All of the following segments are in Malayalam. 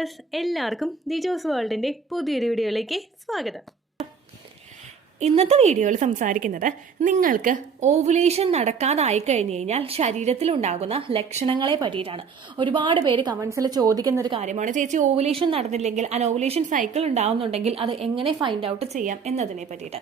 ഡിയേഴ്സ്, എല്ലാവർക്കും ദിജോസ് വേൾഡിൻ്റെ പുതിയൊരു വീഡിയോയിലേക്ക് സ്വാഗതം. ഇന്നത്തെ വീഡിയോയിൽ സംസാരിക്കുന്നത് നിങ്ങൾക്ക് ഓവുലേഷൻ നടക്കാതായി കഴിഞ്ഞു കഴിഞ്ഞാൽ ശരീരത്തിലുണ്ടാകുന്ന ലക്ഷണങ്ങളെ പറ്റിയിട്ടാണ്. ഒരുപാട് പേര് കമന്റ്സിൽ ചോദിക്കുന്ന ഒരു കാര്യമാണ്, ചേച്ചി ഓവുലേഷൻ നടന്നില്ലെങ്കിൽ അനോവുലേഷൻ സൈക്കിൾ ഉണ്ടാവുന്നുണ്ടെങ്കിൽ അത് എങ്ങനെ ഫൈൻഡ് ഔട്ട് ചെയ്യാം എന്നതിനെ പറ്റിയിട്ട്.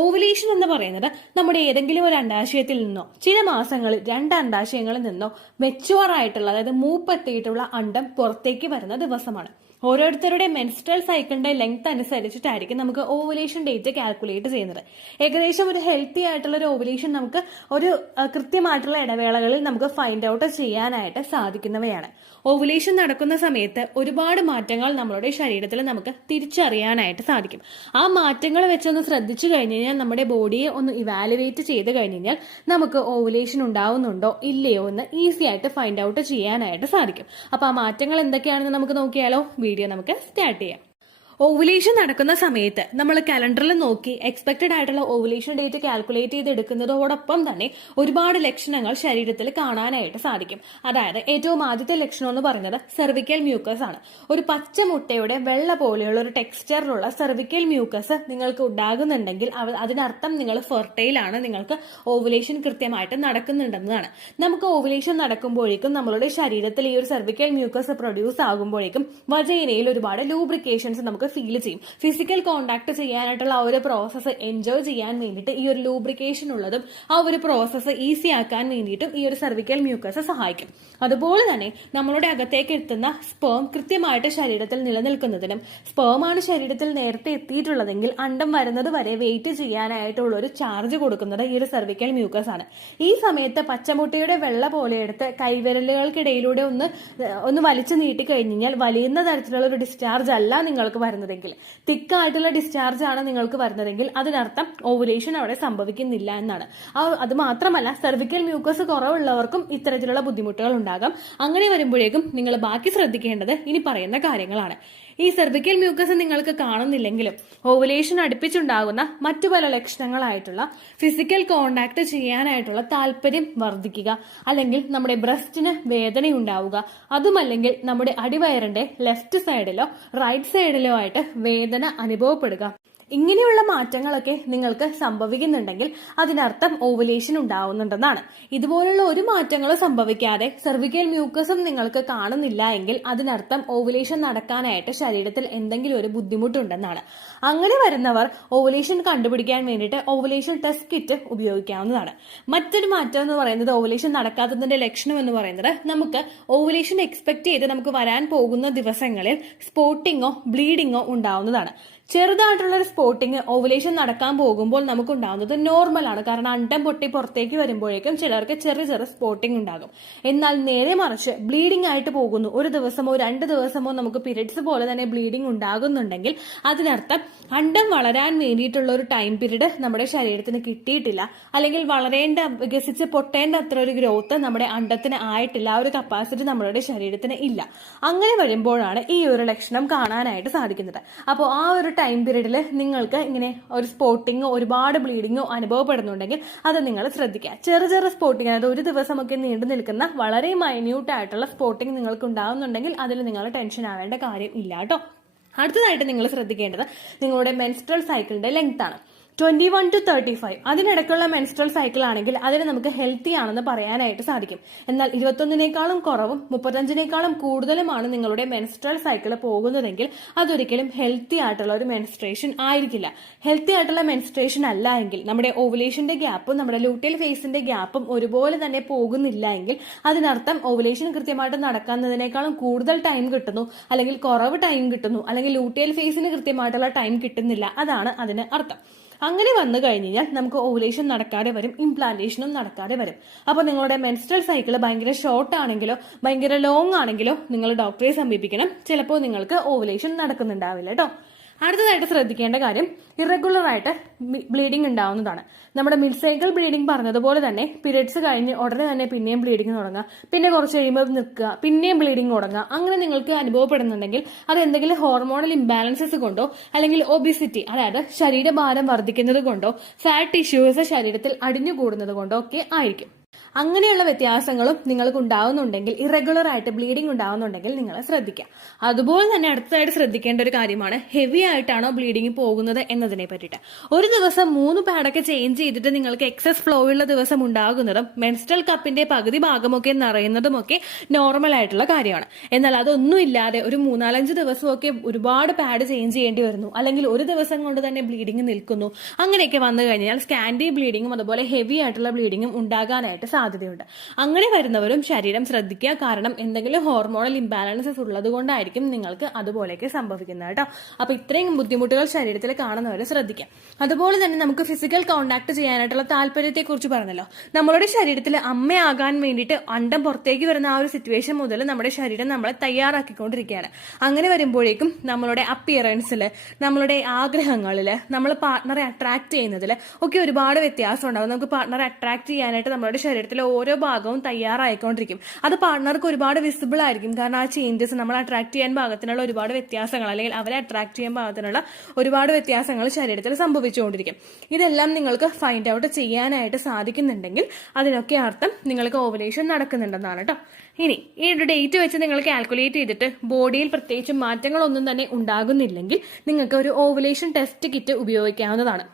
ഓവുലേഷൻ എന്ന് പറയുന്നത് നമ്മുടെ ഏതെങ്കിലും ഒരു അണ്ടാശയത്തിൽ നിന്നോ ചില മാസങ്ങളിൽ രണ്ട് അണ്ടാശയങ്ങളിൽ നിന്നോ മെച്ചുവർ ആയിട്ടുള്ള, അതായത് മൂപ്പെത്തിയിട്ടുള്ള അണ്ടം പുറത്തേക്ക് വരുന്ന ദിവസമാണ്. ഓരോരുത്തരുടെ മെൻസ്ട്രൽ സൈക്കിളിന്റെ ലെങ്ത് അനുസരിച്ചിട്ടായിരിക്കും നമുക്ക് ഓവുലേഷൻ ഡേറ്റ് കാൽക്കുലേറ്റ് ചെയ്യുന്നത്. ഏകദേശം ഒരു ഹെൽത്തി ആയിട്ടുള്ള ഒരു ഓവുലേഷൻ നമുക്ക് ഒരു കൃത്യമായിട്ടുള്ള ഇടവേളകളിൽ നമുക്ക് ഫൈൻഡ് ഔട്ട് ചെയ്യാനായിട്ട് സാധിക്കുന്നവയാണ്. ഓവുലേഷൻ നടക്കുന്ന സമയത്ത് ഒരുപാട് മാറ്റങ്ങൾ നമ്മളുടെ ശരീരത്തിൽ നമുക്ക് തിരിച്ചറിയാനായിട്ട് സാധിക്കും. ആ മാറ്റങ്ങൾ വെച്ചൊന്ന് ശ്രദ്ധിച്ചു കഴിഞ്ഞു കഴിഞ്ഞാൽ, നമ്മുടെ ബോഡിയെ ഒന്ന് ഇവാലുവേറ്റ് ചെയ്ത് കഴിഞ്ഞു കഴിഞ്ഞാൽ നമുക്ക് ഓവുലേഷൻ ഉണ്ടാവുന്നുണ്ടോ ഇല്ലയോ എന്ന് ഈസി ആയിട്ട് ഫൈൻഡ് ഔട്ട് ചെയ്യാനായിട്ട് സാധിക്കും. അപ്പൊ ആ മാറ്റങ്ങൾ എന്തൊക്കെയാണെന്ന് നമുക്ക് നോക്കിയാലോ. വീഡിയോ നമുക്ക് സ്റ്റാർട്ട് ചെയ്യാം. ഓവുലേഷൻ നടക്കുന്ന സമയത്ത് നമ്മൾ കലണ്ടറിൽ നോക്കി എക്സ്പെക്റ്റഡ് ആയിട്ടുള്ള ഓവുലേഷൻ ഡേറ്റ് കാൽക്കുലേറ്റ് ചെയ്തെടുക്കുന്നതോടൊപ്പം തന്നെ ഒരുപാട് ലക്ഷണങ്ങൾ ശരീരത്തിൽ കാണാനായിട്ട് സാധിക്കും. അതായത് ഏറ്റവും ആദ്യത്തെ ലക്ഷണം എന്ന് പറയുന്നത് സെർവിക്കൽ മ്യൂക്കസ് ആണ്. ഒരു പച്ച മുട്ടയുടെ വെള്ള പോലെയുള്ള ഒരു ടെക്സ്ചറിലുള്ള സെർവിക്കൽ മ്യൂക്കസ് നിങ്ങൾക്ക് ഉണ്ടാകുന്നുണ്ടെങ്കിൽ അതിനർത്ഥം നിങ്ങൾ ഫെർട്ടൈൽ ആണ്, നിങ്ങൾക്ക് ഓവുലേഷൻ കൃത്യമായിട്ട് നടക്കുന്നുണ്ടെന്നതാണ്. നമുക്ക് ഓവുലേഷൻ നടക്കുമ്പോഴേക്കും നമ്മളുടെ ശരീരത്തിൽ ഈ ഒരു സെർവിക്കൽ മ്യൂക്കസ് പ്രൊഡ്യൂസ് ആകുമ്പോഴേക്കും വജൈനയിൽ ഒരുപാട് ലൂബ്രിക്കേഷൻസ് നമുക്ക് ഫീൽ ചെയ്യും. ഫിസിക്കൽ കോണ്ടാക്ട് ചെയ്യാനായിട്ടുള്ള ആ ഒരു പ്രോസസ്സ് എൻജോയ് ചെയ്യാൻ വേണ്ടിയിട്ട് ഈ ഒരു ലൂബ്രിക്കേഷൻ ഉള്ളതും ആ ഒരു പ്രോസസ്സ് ഈസി ആക്കാൻ വേണ്ടിയിട്ടും ഈ ഒരു സെർവിക്കൽ മ്യൂക്കസ് സഹായിക്കും. അതുപോലെ തന്നെ നമ്മളുടെ അകത്തേക്ക് എത്തുന്ന സ്പേം കൃത്യമായിട്ട് ശരീരത്തിൽ നിലനിൽക്കുന്നതിനും, സ്പേമാണ് ശരീരത്തിൽ നേരത്തെ എത്തിയിട്ടുള്ളതെങ്കിൽ അണ്ടം വരുന്നത് വരെ വെയിറ്റ് ചെയ്യാനായിട്ടുള്ള ഒരു ചാർജ് കൊടുക്കുന്നത് ഈ ഒരു സെർവിക്കൽ മ്യൂക്കസ് ആണ്. ഈ സമയത്ത് പച്ചമുട്ടയുടെ വെള്ള പോലെ എടുത്ത് കൈവിരലുകൾക്കിടയിലൂടെ ഒന്ന് വലിച്ചു നീട്ടി കഴിഞ്ഞാൽ വലിയുന്ന തരത്തിലുള്ള ഒരു ഡിസ്ചാർജ് അല്ല നിങ്ങൾക്ക് വരുന്നതെങ്കിൽ, തിക്കായിട്ടുള്ള ഡിസ്ചാർജ് ആണ് നിങ്ങൾക്ക് വരുന്നതെങ്കിൽ അതിനർത്ഥം ഓവുലേഷൻ അവിടെ സംഭവിക്കുന്നില്ല എന്നാണ്. അത് മാത്രമല്ല, സെർവിക്കൽ മ്യൂക്കസ് കുറവുള്ളവർക്കും ഇത്തരത്തിലുള്ള ബുദ്ധിമുട്ടുകൾ ഉണ്ടാകാം. അങ്ങനെ വരുമ്പോഴേക്കും നിങ്ങൾ ബാക്കി ശ്രദ്ധിക്കേണ്ടത് ഇനി പറയുന്ന കാര്യങ്ങളാണ്. ഈ സെർവിക്കൽ മ്യൂക്കസ് നിങ്ങൾക്ക് കാണുന്നില്ലെങ്കിലും ഓവുലേഷൻ അടുപ്പിച്ചുണ്ടാകുന്ന മറ്റു പല ലക്ഷണങ്ങളായിട്ടുള്ള ഫിസിക്കൽ കോണ്ടാക്ട് ചെയ്യാനായിട്ടുള്ള താല്പര്യം വർദ്ധിക്കുക, അല്ലെങ്കിൽ നമ്മുടെ ബ്രസ്റ്റിന് വേദനയുണ്ടാവുക, അതുമല്ലെങ്കിൽ നമ്മുടെ അടിവയറിന്റെ ലെഫ്റ്റ് സൈഡിലോ റൈറ്റ് സൈഡിലോ ആയിട്ട് വേദന അനുഭവപ്പെടുക, ഇങ്ങനെയുള്ള മാറ്റങ്ങളൊക്കെ നിങ്ങൾക്ക് സംഭവിക്കുന്നുണ്ടെങ്കിൽ അതിനർത്ഥം ഓവുലേഷൻ ഉണ്ടാവുന്നുണ്ടെന്നാണ്. ഇതുപോലുള്ള ഒരു മാറ്റങ്ങളും സംഭവിക്കാതെ സെർവിക്കൽ മ്യൂക്കസും നിങ്ങൾക്ക് കാണുന്നില്ല എങ്കിൽ അതിനർത്ഥം ഓവുലേഷൻ നടക്കാനായിട്ട് ശരീരത്തിൽ എന്തെങ്കിലും ഒരു ബുദ്ധിമുട്ടുണ്ടെന്നാണ്. അങ്ങനെ വരുന്നവർ ഓവുലേഷൻ കണ്ടുപിടിക്കാൻ വേണ്ടിയിട്ട് ഓവുലേഷൻ ടെസ്റ്റ് കിറ്റ് ഉപയോഗിക്കാവുന്നതാണ്. മറ്റൊരു മാറ്റം എന്ന് പറയുന്നത്, ഓവുലേഷൻ നടക്കാത്തതിന്റെ ലക്ഷണം എന്ന് പറയുന്നത്, നമുക്ക് ഓവുലേഷൻ എക്സ്പെക്ട് ചെയ്ത് നമുക്ക് വരാൻ പോകുന്ന ദിവസങ്ങളിൽ സ്പോട്ടിങ്ങോ ബ്ലീഡിങ്ങോ ഉണ്ടാവുന്നതാണ്. ചെറുതായിട്ടുള്ള ഒരു സ്പോട്ടിങ് ഓവുലേഷൻ നടക്കാൻ പോകുമ്പോൾ നമുക്ക് ഉണ്ടാകുന്നത് നോർമൽ ആണ്. കാരണം അണ്ടം പൊട്ടി പുറത്തേക്ക് വരുമ്പോഴേക്കും ചിലർക്ക് ചെറിയ ചെറിയ സ്പോട്ടിങ് ഉണ്ടാകും. എന്നാൽ നേരെ മറിച്ച് ബ്ലീഡിംഗ് ആയിട്ട് പോകുന്നു, ഒരു ദിവസമോ 2 ദിവസമോ നമുക്ക് പീരിയഡ്സ് പോലെ തന്നെ ബ്ലീഡിംഗ് ഉണ്ടാകുന്നുണ്ടെങ്കിൽ അതിനർത്ഥം അണ്ടം വളരാൻ വേണ്ടിയിട്ടുള്ള ഒരു ടൈം പീരീഡ് നമ്മുടെ ശരീരത്തിന് കിട്ടിയിട്ടില്ല, അല്ലെങ്കിൽ വികസിച്ച് പൊട്ടേണ്ട അത്ര ഒരു ഗ്രോത്ത് നമ്മുടെ അണ്ടത്തിന് ആയിട്ടില്ല, ആ ഒരു കപ്പാസിറ്റി നമ്മുടെ ശരീരത്തിന് ഇല്ല. അങ്ങനെ വരുമ്പോഴാണ് ഈ ഒരു ലക്ഷണം കാണാനായിട്ട് സാധിക്കുന്നത്. അപ്പോൾ ആ ഒരു ടൈം പീരീഡിൽ നിങ്ങൾക്ക് ഇങ്ങനെ ഒരു സ്പോട്ടിങ്ങോ ഒരുപാട് ബ്ലീഡിങ്ങോ അനുഭവപ്പെടുന്നുണ്ടെങ്കിൽ അത് നിങ്ങൾ ശ്രദ്ധിക്കുക. ചെറിയ സ്പോട്ടിങ്, അതായത് ഒരു ദിവസമൊക്കെ നീണ്ടു നിൽക്കുന്ന വളരെ മൈന്യൂട്ട് ആയിട്ടുള്ള സ്പോട്ടിങ് നിങ്ങൾക്ക് ഉണ്ടാവുന്നുണ്ടെങ്കിൽ അതിൽ നിങ്ങൾ ടെൻഷൻ ആവേണ്ട കാര്യം ഇല്ല കേട്ടോ. അടുത്തതായിട്ട് നിങ്ങൾ ശ്രദ്ധിക്കേണ്ടത് നിങ്ങളുടെ മെൻസ്ട്രൽ സൈക്കിളിന്റെ ലെങ്ത് ആണ്. 21 to 35 അതിനിടയ്ക്കുള്ള മെൻസ്ട്രൽ സൈക്കിൾ ആണെങ്കിൽ അതിന് നമുക്ക് ഹെൽത്തി ആണെന്ന് പറയാനായിട്ട് സാധിക്കും. എന്നാൽ 21-നേക്കാളും കുറവും 35-നേക്കാളും കൂടുതലുമാണ് നിങ്ങളുടെ മെൻസ്ട്രൽ സൈക്കിൾ പോകുന്നതെങ്കിൽ അതൊരിക്കലും ഹെൽത്തി ആയിട്ടുള്ള ഒരു മെൻസ്ട്രേഷൻ ആയിരിക്കില്ല. ഹെൽത്തി ആയിട്ടുള്ള മെൻസ്ട്രേഷൻ അല്ല എങ്കിൽ, നമ്മുടെ ഓവുലേഷന്റെ ഗ്യാപ്പും നമ്മുടെ ലൂട്ടിയൽ ഫേസിന്റെ ഗ്യാപ്പും ഒരുപോലെ തന്നെ പോകുന്നില്ല എങ്കിൽ അതിനർത്ഥം ഓവുലേഷൻ കൃത്യമായിട്ട് നടക്കുന്നതിനേക്കാളും കൂടുതൽ ടൈം കിട്ടുന്നു, അല്ലെങ്കിൽ കുറവ് ടൈം കിട്ടുന്നു, അല്ലെങ്കിൽ ലൂട്ടിയൽ ഫേസിന് കൃത്യമായിട്ടുള്ള ടൈം കിട്ടുന്നില്ല, അതാണ് അതിന് അർത്ഥം. അങ്ങനെ വന്നു കഴിഞ്ഞാൽ നമുക്ക് ഓവുലേഷൻ നടക്കാതെ വരും, ഇംപ്ലാന്റേഷനും നടക്കാതെ വരും. അപ്പോൾ നിങ്ങളുടെ മെൻസ്ട്രൽ സൈക്കിൾ ഭയങ്കര ഷോർട്ട് ആണെങ്കിലോ ഭയങ്കര ലോങ് ആണെങ്കിലോ നിങ്ങൾ ഡോക്ടറെ സമീപിക്കണം. ചിലപ്പോൾ നിങ്ങൾക്ക് ഓവുലേഷൻ നടക്കുന്നുണ്ടാവില്ല കേട്ടോ. അടുത്തതായിട്ട് ശ്രദ്ധിക്കേണ്ട കാര്യം, ഇറഗുലർ ആയിട്ട് ബ്ലീഡിംഗ് ഉണ്ടാവുന്നതാണ്. നമ്മുടെ മിഡ് സൈക്കിൾ ബ്ലീഡിംഗ് പറഞ്ഞതുപോലെ തന്നെ പീരിയഡ്സ് കഴിഞ്ഞ് ഉടനെ തന്നെ പിന്നെയും ബ്ലീഡിംഗ് തുടങ്ങുക, പിന്നെ കുറച്ച് കഴിയുമ്പോൾ നിൽക്കുക, പിന്നെയും ബ്ലീഡിംഗ് തുടങ്ങുക. അങ്ങനെ നിങ്ങൾക്ക് അനുഭവപ്പെടുന്നുണ്ടെങ്കിൽ അത് എന്തെങ്കിലും ഹോർമോണൽ ഇംബാലൻസസ് കൊണ്ടോ, അല്ലെങ്കിൽ ഒബിസിറ്റി, അതായത് ശരീരഭാരം വർദ്ധിക്കുന്നത് കൊണ്ടോ, ഫാറ്റ് ടിഷ്യൂസ് ശരീരത്തിൽ അടിഞ്ഞുകൂടുന്നത് കൊണ്ടോ ഒക്കെ ആയിരിക്കും. അങ്ങനെയുള്ള വ്യത്യാസങ്ങളും നിങ്ങൾക്ക് ഉണ്ടാവുന്നുണ്ടെങ്കിൽ, ഇറഗുലർ ആയിട്ട് ബ്ലീഡിംഗ് ഉണ്ടാവുന്നുണ്ടെങ്കിൽ നിങ്ങൾ ശ്രദ്ധിക്കുക. അതുപോലെ തന്നെ അടുത്തതായിട്ട് ശ്രദ്ധിക്കേണ്ട ഒരു കാര്യമാണ് ഹെവി ആയിട്ടാണോ ബ്ലീഡിംഗ് പോകുന്നത് എന്നതിനെ പറ്റിയിട്ട്. ഒരു ദിവസം 3 പാഡൊക്കെ ചേഞ്ച് ചെയ്തിട്ട് നിങ്ങൾക്ക് എക്സസ് ഫ്ലോ ഉള്ള ദിവസം ഉണ്ടാകുന്നതും മെൻസ്ട്രൽ കപ്പിന്റെ പകുതി ഭാഗമൊക്കെ നിറയുന്നതുമൊക്കെ നോർമൽ ആയിട്ടുള്ള കാര്യമാണ്. എന്നാൽ അതൊന്നും ഇല്ലാതെ ഒരു 3-4 ദിവസമൊക്കെ ഒരുപാട് പാഡ് ചേഞ്ച് ചെയ്യേണ്ടി വരുന്നു, അല്ലെങ്കിൽ ഒരു ദിവസം കൊണ്ട് തന്നെ ബ്ലീഡിംഗ് നിൽക്കുന്നു, അങ്ങനെയൊക്കെ വന്നു കഴിഞ്ഞാൽ സ്കാൻഡി ബ്ലീഡിങ്ങും അതുപോലെ ഹെവി ആയിട്ടുള്ള ബ്ലീഡിങ്ങും ഉണ്ടാകാനായിട്ട് സാധ്യതയുണ്ട്. അങ്ങനെ വരുന്നവരും ശരീരം ശ്രദ്ധിക്കുക. കാരണം എന്തെങ്കിലും ഹോർമോണൽ ഇംബാലൻസസ് ഉള്ളത് കൊണ്ടായിരിക്കും നിങ്ങൾക്ക് അതുപോലെയൊക്കെ സംഭവിക്കുന്നത് കേട്ടോ. അപ്പൊ ഇത്രയും ബുദ്ധിമുട്ടുകൾ ശരീരത്തിൽ കാണുന്നവർ ശ്രദ്ധിക്കാം. അതുപോലെ തന്നെ നമുക്ക് ഫിസിക്കൽ കോണ്ടാക്ട് ചെയ്യാനായിട്ടുള്ള താല്പര്യത്തെ കുറിച്ച് പറഞ്ഞല്ലോ. നമ്മളുടെ ശരീരത്തിൽ അമ്മയാകാൻ വേണ്ടിയിട്ട് അണ്ടം പുറത്തേക്ക് വരുന്ന ആ ഒരു സിറ്റുവേഷൻ മുതൽ നമ്മുടെ ശരീരം നമ്മളെ തയ്യാറാക്കിക്കൊണ്ടിരിക്കുകയാണ്. അങ്ങനെ വരുമ്പോഴേക്കും നമ്മളുടെ അപ്പിയറൻസിൽ, നമ്മളുടെ ആഗ്രഹങ്ങളിൽ, നമ്മൾ പാർട്ട്ണറെ അട്രാക്ട് ചെയ്യുന്നതിൽ ഒക്കെ ഒരുപാട് വ്യത്യാസം ഉണ്ടാകും. നമുക്ക് പാർട്ട്ണറെ അട്രാക്ട് ചെയ്യാനായിട്ട് നമ്മുടെ ശരീരത്തിലെ ഓരോ ഭാഗവും തയ്യാറായിക്കൊണ്ടിരിക്കും. അത് പാർട്ട്ണർക്ക് ഒരുപാട് വിസിബിൾ ആയിരിക്കും. കാരണം ആ ചേഞ്ചസ്, നമ്മൾ അട്രാക്ട് ചെയ്യാൻ പാകത്തിനുള്ള ഒരുപാട് വ്യത്യാസങ്ങൾ, അല്ലെങ്കിൽ അവരെ അട്രാക്ട് ചെയ്യാൻ പാകത്തിനുള്ള ഒരുപാട് വ്യത്യാസങ്ങൾ ശരീരത്തിൽ സംഭവിച്ചുകൊണ്ടിരിക്കും. ഇതെല്ലാം നിങ്ങൾക്ക് ഫൈൻഡ് ഔട്ട് ചെയ്യാനായിട്ട് സാധിക്കുന്നുണ്ടെങ്കിൽ അതിനൊക്കെ അർത്ഥം നിങ്ങൾക്ക് ഓവുലേഷൻ നടക്കുന്നുണ്ടെന്നാണ് കേട്ടോ. ഇനി ഈ ഒരു ഡേറ്റ് വെച്ച് നിങ്ങൾ കാൽക്കുലേറ്റ് ചെയ്തിട്ട് ബോഡിയിൽ പ്രത്യേകിച്ച് മാറ്റങ്ങളൊന്നും തന്നെ ഉണ്ടാകുന്നില്ലെങ്കിൽ നിങ്ങൾക്ക് ഒരു ഓവുലേഷൻ ടെസ്റ്റ് കിറ്റ് ഉപയോഗിക്കാവുന്നതാണ്.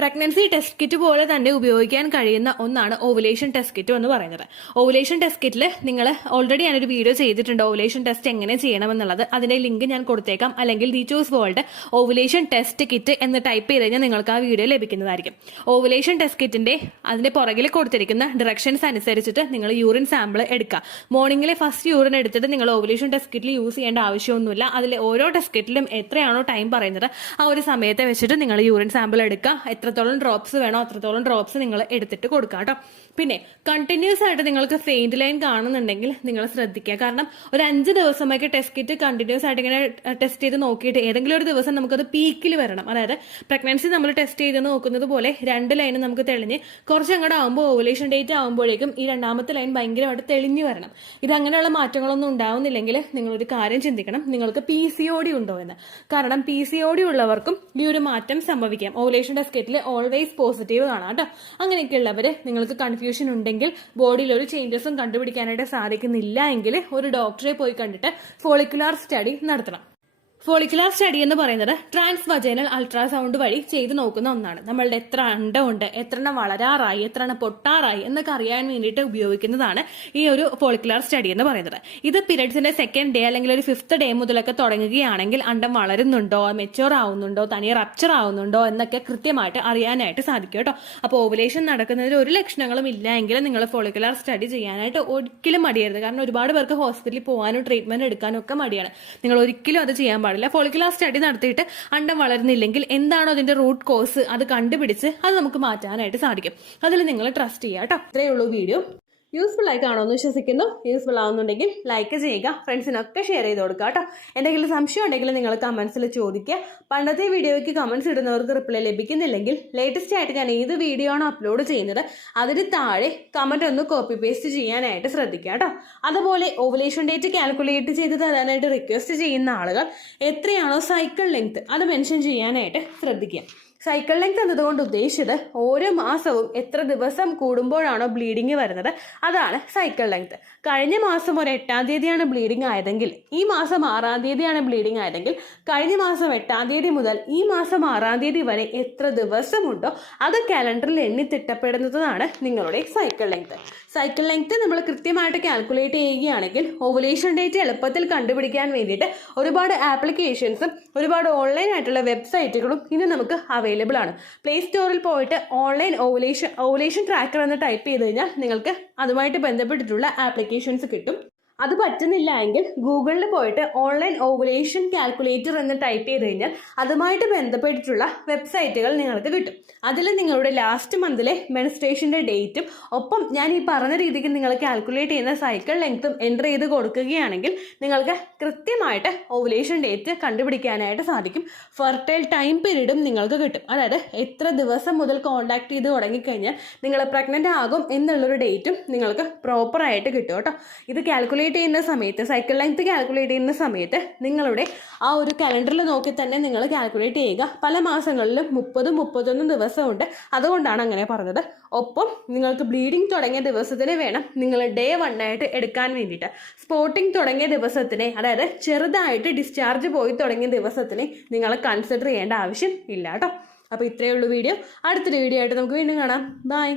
പ്രഗ്നൻസി ടെസ്റ്റ് കിറ്റ് പോലെ തന്നെ ഉപയോഗിക്കാൻ കഴിയുന്ന ഒന്നാണ് ഓവുലേഷൻ ടെസ്റ്റ് കിറ്റ് എന്ന് പറയുന്നത്. ഓവുലേഷൻ ടെസ്റ്റ് കിറ്റിൽ നിങ്ങൾ ഓൾറെഡി ഞാനൊരു വീഡിയോ ചെയ്തിട്ടുണ്ട് ഓവുലേഷൻ ടെസ്റ്റ് എങ്ങനെ ചെയ്യണമെന്നുള്ളത്. അതിന്റെ ലിങ്ക് ഞാൻ കൊടുത്തേക്കാം. അല്ലെങ്കിൽ teachers world ovulation test kit എന്ന് ടൈപ്പ് ചെയ്ത് കഴിഞ്ഞാൽ നിങ്ങൾക്ക് ആ വീഡിയോ ലഭിക്കുന്നതായിരിക്കും. ഓവുലേഷൻ ടെസ്റ്റ് കിറ്റിന്റെ അതിന്റെ പുറകിൽ കൊടുത്തിരിക്കുന്ന ഡയറക്ഷൻസ് അനുസരിച്ചിട്ട് നിങ്ങൾ യൂറിൻ സാമ്പിൾ എടുക്കുക. മോർണിംഗിലെ ഫസ്റ്റ് യൂറിൻ എടുത്തിട്ട് നിങ്ങൾ ഓവുലേഷൻ ടെസ്റ്റ് കിറ്റിൽ യൂസ് ചെയ്യേണ്ട ആവശ്യമൊന്നുമില്ല. അതിൽ ഓരോ ടെസ്റ്റ് കിറ്റിലും എത്രയാണോ ടൈം പറയുന്നത് ആ ഒരു സമയത്തെ വെച്ചിട്ട് നിങ്ങൾ യൂറിൻ സാമ്പിൾ എടുക്കുക. എത്രത്തോളം ഡ്രോപ്സ് വേണോ അത്രത്തോളം ഡ്രോപ്സ് നിങ്ങൾ എടുത്തിട്ട് കൊടുക്കുക കേട്ടോ. പിന്നെ കണ്ടിന്യൂസ് ആയിട്ട് നിങ്ങൾക്ക് ഫെയിന്റ് ലൈൻ കാണുന്നുണ്ടെങ്കിൽ നിങ്ങൾ ശ്രദ്ധിക്കുക. കാരണം ഒരു 5 ദിവസമൊക്കെ ടെസ്റ്റ് കിറ്റ് കണ്ടിന്യൂസ് ആയിട്ട് ഇങ്ങനെ ടെസ്റ്റ് ചെയ്ത് നോക്കിയിട്ട് ഏതെങ്കിലും ഒരു ദിവസം നമുക്കത് പീക്കിൽ വരണം. അതായത് പ്രഗ്നൻസി നമ്മൾ ടെസ്റ്റ് ചെയ്ത് നോക്കുന്നത് പോലെ 2 ലൈൻ നമുക്ക് തെളിഞ്ഞ് കുറച്ച് അങ്ങോട്ട് ആകുമ്പോൾ ഓവുലേഷൻ ഡേറ്റ് ആകുമ്പോഴേക്കും ഈ രണ്ടാമത്തെ ലൈൻ ഭയങ്കരമായിട്ട് തെളിഞ്ഞു വരണം. ഇത് അങ്ങനെയുള്ള മാറ്റങ്ങളൊന്നും ഉണ്ടാവുന്നില്ലെങ്കിൽ നിങ്ങളൊരു കാര്യം ചിന്തിക്കണം, നിങ്ങൾക്ക് PCOD ഉണ്ടോ എന്ന്. കാരണം PCOD ഉള്ളവർക്കും ഈ ഒരു മാറ്റം സംഭവിക്കാം. ഓവുലേഷൻ ടെസ്റ്റ് കിറ്റിൽ ഓൾവേസ് പോസിറ്റീവ് കാണാം കേട്ടോ. അങ്ങനെയൊക്കെയുള്ളവര് നിങ്ങൾക്ക് കൺഫ്യൂഷൻ ഉണ്ടെങ്കിൽ, ബോഡിയിൽ ഒരു ചേഞ്ചസും കണ്ടുപിടിക്കാനായിട്ട് സാധിക്കുന്നില്ല എങ്കിൽ ഒരു ഡോക്ടറെ പോയി കണ്ടിട്ട് ഫോളിക്കുലാർ സ്റ്റഡി നടത്തണം. ഫോളിക്കുലാർ സ്റ്റഡി എന്ന് പറയുന്നത് ട്രാൻസ് വജൈനൽ അൾട്രാസൗണ്ട് വഴി ചെയ്ത് നോക്കുന്ന ഒന്നാണ്. നമ്മളുടെ എത്ര അണ്ടമുണ്ട്, എത്ര എണ്ണം വളരാറായി, എത്ര എണ്ണം പൊട്ടാറായി എന്നൊക്കെ അറിയാൻ വേണ്ടിയിട്ട് ഉപയോഗിക്കുന്നതാണ് ഈ ഒരു ഫോളിക്കുലാർ സ്റ്റഡി എന്ന് പറയുന്നത്. ഇത് പീരിയഡ്സിന്റെ 2nd ഡേ അല്ലെങ്കിൽ ഒരു 5th ഡേ മുതലൊക്കെ തുടങ്ങുകയാണെങ്കിൽ അണ്ടം വളരുന്നുണ്ടോ, മെച്ചോർ ആവുന്നുണ്ടോ, തനിയെ റപ്ചർ ആവുന്നുണ്ടോ എന്നൊക്കെ കൃത്യമായിട്ട് അറിയാനായിട്ട് സാധിക്കും കേട്ടോ. അപ്പോൾ ഓവുലേഷൻ നടക്കുന്നതിൽ ഒരു ലക്ഷണങ്ങളും ഇല്ല എങ്കിൽ നിങ്ങൾ ഫോളിക്കുലാർ സ്റ്റഡി ചെയ്യാനായിട്ട് ഒരിക്കലും മടിയരുത്. കാരണം ഒരുപാട് പേർക്ക് ഹോസ്പിറ്റലിൽ പോകാനും ട്രീറ്റ്മെന്റ് എടുക്കാനും ഒക്കെ മടിയാണ്. നിങ്ങൾ ഒരിക്കലും അത് ചെയ്യാൻ പാടില്ല. ഫോളിക്കുലാർ സ്റ്റഡി നടത്തിയിട്ട് അണ്ടം വളരുന്നില്ലെങ്കിൽ എന്താണോ അതിന്റെ റൂട്ട് കോസ് അത് കണ്ടുപിടിച്ച് അത് നമുക്ക് മാറ്റാനായിട്ട് സാധിക്കും. അതിൽ നിങ്ങൾ ട്രസ്റ്റ് ചെയ്യുക കേട്ടോ. ഇത്രയേ ഉള്ളൂ വീഡിയോ. യൂസ്ഫുൾ ആയി കാണുമെന്ന് വിശ്വസിക്കുന്നു. യൂസ്ഫുൾ ആവുന്നുണ്ടെങ്കിൽ ലൈക്ക് ചെയ്യുക, ഫ്രണ്ട്സിനൊക്കെ ഷെയർ ചെയ്ത് കൊടുക്കുക കേട്ടോ. എന്തെങ്കിലും സംശയം ഉണ്ടെങ്കിൽ നിങ്ങൾ കമന്റ്സിൽ ചോദിക്കുക. പണ്ടത്തെ വീഡിയോയ്ക്ക് കമന്റ്സ് ഇടുന്നവർക്ക് റിപ്ലൈ ലഭിക്കുന്നില്ലെങ്കിൽ ലേറ്റസ്റ്റ് ആയിട്ട് ഞാൻ ഏത് വീഡിയോ ആണോ അപ്ലോഡ് ചെയ്യുന്നത് അതിന് താഴെ കമന്റ് ഒന്ന് കോപ്പി പേസ്റ്റ് ചെയ്യാനായിട്ട് ശ്രദ്ധിക്കുക കേട്ടോ. അതുപോലെ ഓവുലേഷൻ ഡേറ്റ് കാൽക്കുലേറ്റ് ചെയ്ത് തരാനായിട്ട് റിക്വസ്റ്റ് ചെയ്യുന്ന ആളുകൾ എത്രയാണോ സൈക്കിൾ ലെങ്ത് അത് മെൻഷൻ ചെയ്യാനായിട്ട് ശ്രദ്ധിക്കുക. സൈക്കിൾ ലെങ്ത് എന്നതുകൊണ്ട് ഉദ്ദേശിച്ചത് ഓരോ മാസവും എത്ര ദിവസം കൂടുമ്പോഴാണോ ബ്ലീഡിങ് വരുന്നത് അതാണ് സൈക്കിൾ ലെങ്ത്. കഴിഞ്ഞ മാസം ഒരു 8-ാം തീയതിയാണ് ബ്ലീഡിങ് ആയതെങ്കിൽ ഈ മാസം 6-ാം തീയതിയാണ് ബ്ലീഡിങ് ആയതെങ്കിൽ കഴിഞ്ഞ മാസം 8-ാം തീയതി മുതൽ ഈ മാസം 6-ാം തീയതി വരെ എത്ര ദിവസമുണ്ടോ അത് കാലണ്ടറിൽ എണ്ണി തിട്ടപ്പെടുന്നതാണ് നിങ്ങളുടെ സൈക്കിൾ ലെങ്ത്. സൈക്കിൾ ലെങ്ത് നമ്മൾ കൃത്യമായിട്ട് കാൽക്കുലേറ്റ് ചെയ്യുകയാണെങ്കിൽ ഓവുലേഷൻ ഡേറ്റ് എളുപ്പത്തിൽ കണ്ടുപിടിക്കാൻ വേണ്ടിയിട്ട് ഒരുപാട് ആപ്ലിക്കേഷൻസും ഒരുപാട് ഓൺലൈൻ ആയിട്ടുള്ള വെബ്സൈറ്റുകളും ഇന്ന് നമുക്ക് അവൈലബിൾ ആണ്. പ്ലേ സ്റ്റോറിൽ പോയിട്ട് ഓൺലൈൻ ഓവുലേഷൻ ട്രാക്കർ എന്ന് ടൈപ്പ് ചെയ്ത് കഴിഞ്ഞാൽ നിങ്ങൾക്ക് അതുമായിട്ട് ബന്ധപ്പെട്ടിട്ടുള്ള ആപ്ലിക്കേഷൻസ് കിട്ടും. അത് പറ്റുന്നില്ല എങ്കിൽ ഗൂഗിളിൽ പോയിട്ട് ഓൺലൈൻ ഓവുലേഷൻ കാൽക്കുലേറ്റർ എന്ന് ടൈപ്പ് ചെയ്ത് കഴിഞ്ഞാൽ അതുമായിട്ട് ബന്ധപ്പെട്ടിട്ടുള്ള വെബ്സൈറ്റുകൾ നിങ്ങൾക്ക് കിട്ടും. അതിൽ നിങ്ങളുടെ ലാസ്റ്റ് മന്തിലെ മെൻസ്ട്രേഷൻ്റെ ഡേറ്റും ഒപ്പം ഞാൻ ഈ പറഞ്ഞ രീതിക്ക് നിങ്ങൾ കാൽക്കുലേറ്റ് ചെയ്യുന്ന സൈക്കിൾ ലെങ്ത്തും എൻ്റർ ചെയ്ത് കൊടുക്കുകയാണെങ്കിൽ നിങ്ങൾക്ക് കൃത്യമായിട്ട് ഓവുലേഷൻ ഡേറ്റ് കണ്ടുപിടിക്കാനായിട്ട് സാധിക്കും. ഫെർട്ടൈൽ ടൈം പീരീഡും നിങ്ങൾക്ക് കിട്ടും. അതായത് എത്ര ദിവസം മുതൽ കോൺടാക്ട് ചെയ്ത് തുടങ്ങിക്കഴിഞ്ഞാൽ നിങ്ങൾ പ്രഗ്നൻ്റ് ആകും എന്നുള്ളൊരു ഡേറ്റും നിങ്ങൾക്ക് പ്രോപ്പറായിട്ട് കിട്ടും കേട്ടോ. ഇത് കാൽക്കുലേറ്റ് കാൽക്കുലേറ്റ് ചെയ്യുന്ന സമയത്ത്, സൈക്കിൾ ലെങ്ത് കാൽക്കുലേറ്റ് ചെയ്യുന്ന സമയത്ത് നിങ്ങളുടെ ആ ഒരു കലണ്ടറിൽ നോക്കി തന്നെ നിങ്ങൾ കാൽക്കുലേറ്റ് ചെയ്യുക. പല മാസങ്ങളിലും 30-31 ദിവസമുണ്ട്, അതുകൊണ്ടാണ് അങ്ങനെ പറഞ്ഞത്. ഒപ്പം നിങ്ങൾക്ക് ബ്ലീഡിങ് തുടങ്ങിയ ദിവസത്തിന് വേണം നിങ്ങൾ ഡേ 1 ആയിട്ട് എടുക്കാൻ വേണ്ടിയിട്ട്. സ്പോട്ടിങ് തുടങ്ങിയ ദിവസത്തിനെ, അതായത് ചെറുതായിട്ട് ഡിസ്ചാർജ് പോയി തുടങ്ങിയ ദിവസത്തിനെ നിങ്ങൾ കൺസിഡർ ചെയ്യേണ്ട ആവശ്യം ഇല്ല കേട്ടോ. അപ്പോൾ ഇത്രയേ ഉള്ളൂ വീഡിയോ. അടുത്തൊരു വീഡിയോ ആയിട്ട് നമുക്ക് വീണ്ടും കാണാം. ബൈ.